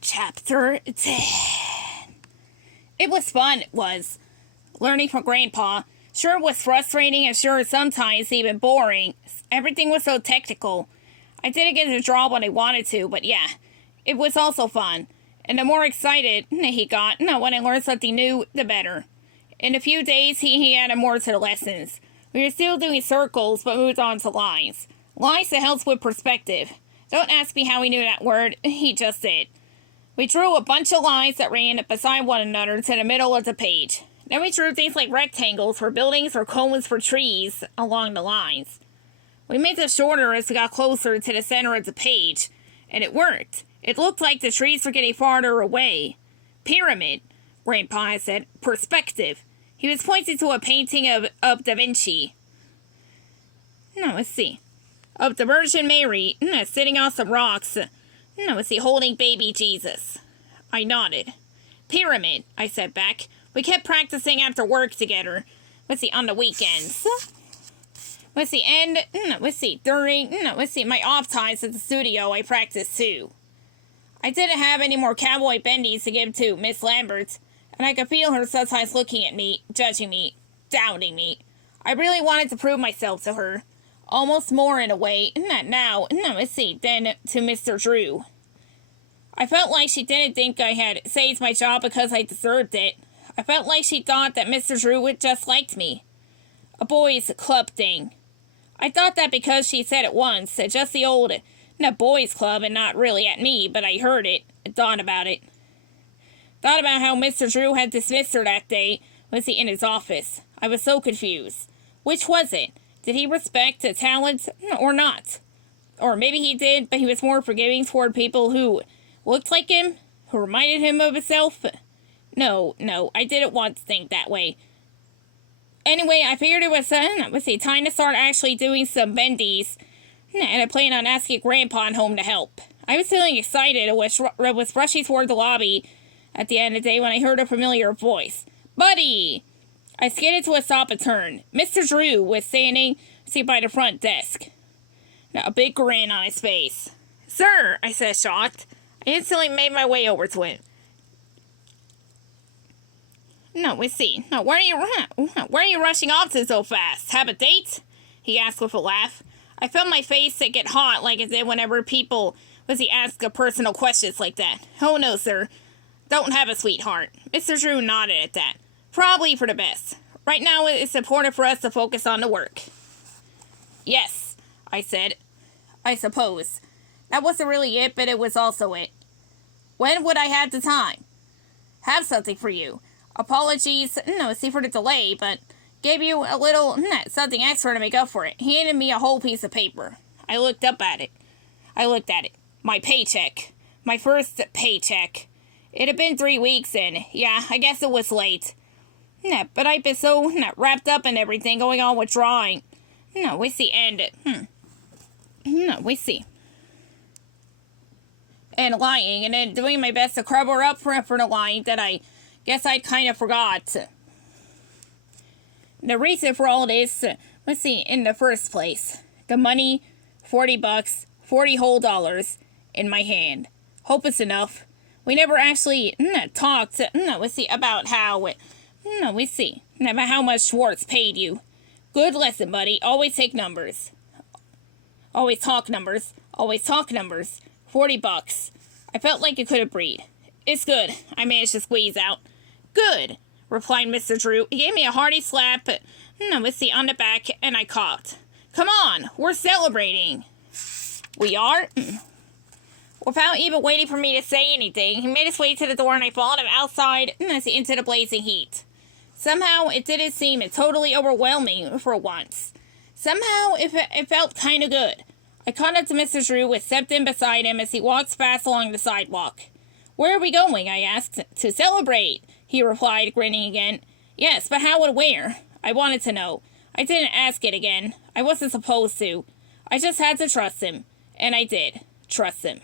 Chapter 10. It was fun, it was. Learning from Grandpa. Sure, it was frustrating and sure, sometimes even boring. Everything was so technical. I didn't get to draw what I wanted to, but yeah, it was also fun. And the more excited he got when I learned something new, the better. In a few days, he added more to the lessons. We were still doing circles, but moved on to lines. Lines that helps with perspective. Don't ask me how he knew that word, he just did. We drew a bunch of lines that ran beside one another to the middle of the page. Then we drew things like rectangles for buildings or cones for trees along the lines. We made them shorter as we got closer to the center of the page, and it worked. It looked like the trees were getting farther away. Pyramid, Grandpa had said. Perspective. He was pointing to a painting of Da Vinci. No, let's see. Of the Virgin Mary, sitting on some rocks. No, let's see, holding baby Jesus. I nodded. Pyramid, I said back. We kept practicing after work together. Let's see, on the weekends. Let's see, and, let's see, during, let's see, my off times at the studio, I practiced too. I didn't have any more cowboy bendies to give to Miss Lambert, and I could feel her sometimes looking at me, judging me, doubting me. I really wanted to prove myself to her. Almost more in a way, not now, let's see, than to Mr. Drew. I felt like she didn't think I had saved my job because I deserved it. I felt like she thought that Mr. Drew would just liked me. A boys' club thing. I thought that because she said it once, just the old, boys' club and not really at me, but I heard it, thought about it. Thought about how Mr. Drew had dismissed her that day, was he in his office. I was so confused. Which was it? Did he respect the talent or not? Or maybe he did, but he was more forgiving toward people who looked like him, who reminded him of himself. No, I didn't want to think that way. Anyway, I figured it was time to start actually doing some bendies, and I planned on asking Grandpa and home to help. I was feeling excited and was rushing toward the lobby at the end of the day when I heard a familiar voice. Buddy! I skidded to a stop and turned. Mr. Drew was standing by the front desk. A big grin on his face. Sir, I said, shocked. I instantly made my way over to him. Let's see. Where are you rushing off to so fast? Have a date? He asked with a laugh. I felt my face get hot like it did whenever people ask personal questions like that. Oh no, sir. Don't have a sweetheart. Mr. Drew nodded at that. Probably for the best. Right now it's important for us to focus on the work. Yes, I said. I suppose. That wasn't really it, but it was also it. When would I have the time? Have something for you. Apologies, for the delay, but gave you a little, something extra to make up for it. He handed me a whole piece of paper. I looked at it. My paycheck. My first paycheck. It had been 3 weeks and, yeah, I guess it was late. But I've been so, wrapped up in everything going on with drawing. We see, and, we see. And lying, and then doing my best to cover up for the lying that I guess I kind of forgot. The reason for all this, in the first place. The money, $40, 40 whole dollars, in my hand. Hope it's enough. We never actually talked, about how, about how much Schwartz paid you. Good lesson, buddy. Always take numbers. Always talk numbers. Always talk numbers. $40. I felt like I couldn't breathe. It's good, I managed to squeeze out. Good, replied Mr. Drew. He gave me a hearty slap, on the back, and I coughed. Come on, we're celebrating. We are? Without even waiting for me to say anything, he made his way to the door and I followed him outside into the blazing heat. Somehow, it didn't seem totally overwhelming for once. Somehow, it felt kind of good. I caught up to Mr. Drew and stepped in beside him as he walked fast along the sidewalk. Where are we going? I asked. To celebrate, he replied, grinning again. Yes, but how and where? I wanted to know. I didn't ask it again. I wasn't supposed to. I just had to trust him. And I did. Trust him.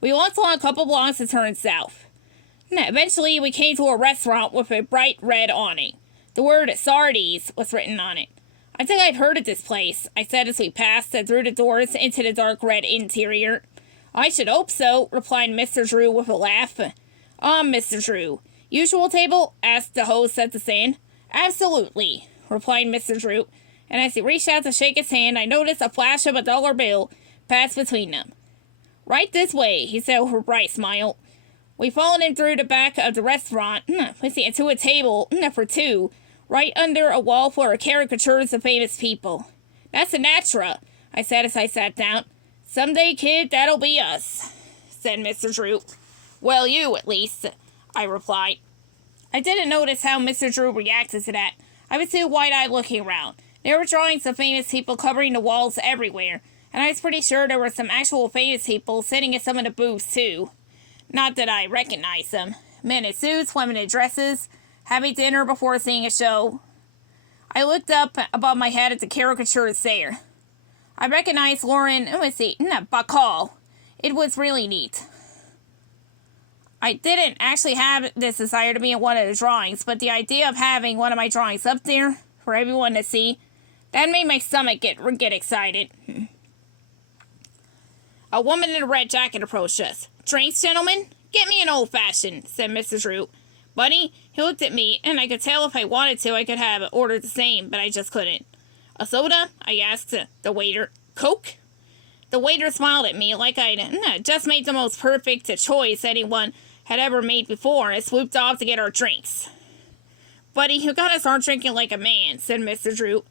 We walked along a couple blocks and turned south. Eventually, we came to a restaurant with a bright red awning. The word Sardi's was written on it. I think I've heard of this place, I said as we passed through the doors into the dark red interior. I should hope so, replied Mr. Drew with a laugh. Mr. Drew, usual table? Asked the host at the stand. Absolutely, replied Mr. Drew, and as he reached out to shake his hand, I noticed a flash of a dollar bill pass between them. Right this way, he said with a bright smile. We followed him through the back of the restaurant, to a table for two, right under a wall full of caricatures of famous people. That's a natural, I said as I sat down. Someday, kid, that'll be us, said Mr. Drew. Well, you, at least, I replied. I didn't notice how Mr. Drew reacted to that. I was too wide-eyed looking around. There were drawings of famous people covering the walls everywhere, and I was pretty sure there were some actual famous people sitting in some of the booths, too. Not that I recognized them. Men in suits, women in dresses, having dinner before seeing a show. I looked up above my head at the caricatures there. I recognized Lauren, Bacall. It was really neat. I didn't actually have this desire to be in one of the drawings, but the idea of having one of my drawings up there for everyone to see, that made my stomach get excited. A woman in a red jacket approached us. Drinks, gentlemen? Get me an old-fashioned, said Mr. Drew. Buddy, he looked at me, and I could tell if I wanted to, I could have ordered the same, but I just couldn't. A soda? I asked the waiter. Coke? The waiter smiled at me like I'd just made the most perfect choice anyone had ever made before and swooped off to get our drinks. Buddy, you gotta start drinking like a man, said Mr. Drew.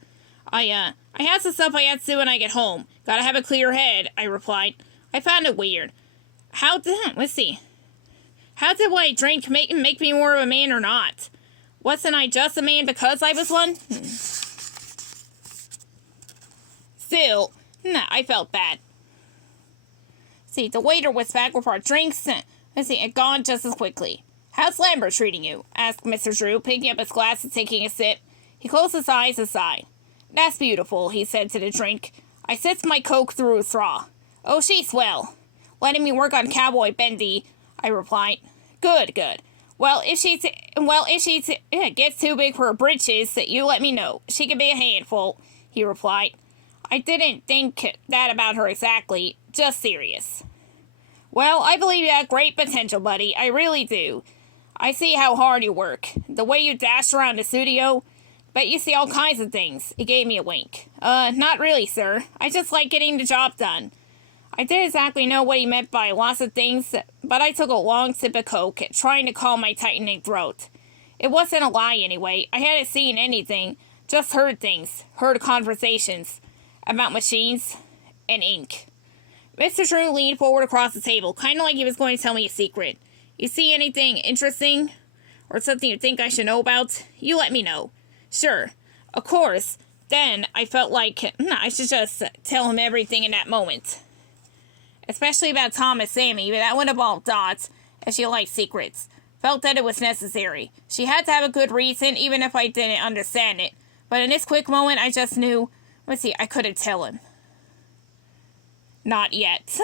I had some stuff I had to do when I get home. Gotta have a clear head, I replied. I found it weird. How did what I drank make me more of a man or not? Wasn't I just a man because I was one? Still, I felt bad. See, the waiter was back with our drinks, and gone just as quickly. How's Lambert treating you? Asked Mr. Drew, picking up his glass and taking a sip. He closed his eyes and sighed. That's beautiful, he said to the drink. I sipped my Coke through a straw. Oh, she's swell. Letting me work on Cowboy Bendy, I replied. Good. Well, if she gets too big for her britches, you let me know. She can be a handful, he replied. I didn't think that about her exactly, just serious. Well, I believe you have great potential, buddy. I really do. I see how hard you work. The way you dash around the studio. Bet you see all kinds of things. He gave me a wink. Not really, sir. I just like getting the job done. I didn't exactly know what he meant by lots of things, but I took a long sip of Coke, trying to calm my tightening throat. It wasn't a lie anyway. I hadn't seen anything, just heard things, heard conversations about machines and ink. Mr. Drew leaned forward across the table, kind of like he was going to tell me a secret. You see anything interesting? Or something you think I should know about? You let me know. Sure. Of course. Then I felt like I should just tell him everything in that moment. Especially about Tom and Sammy, but that went about Dots, as she liked secrets. Felt that it was necessary. She had to have a good reason, even if I didn't understand it. But in this quick moment, I just knew, I couldn't tell him. Not yet.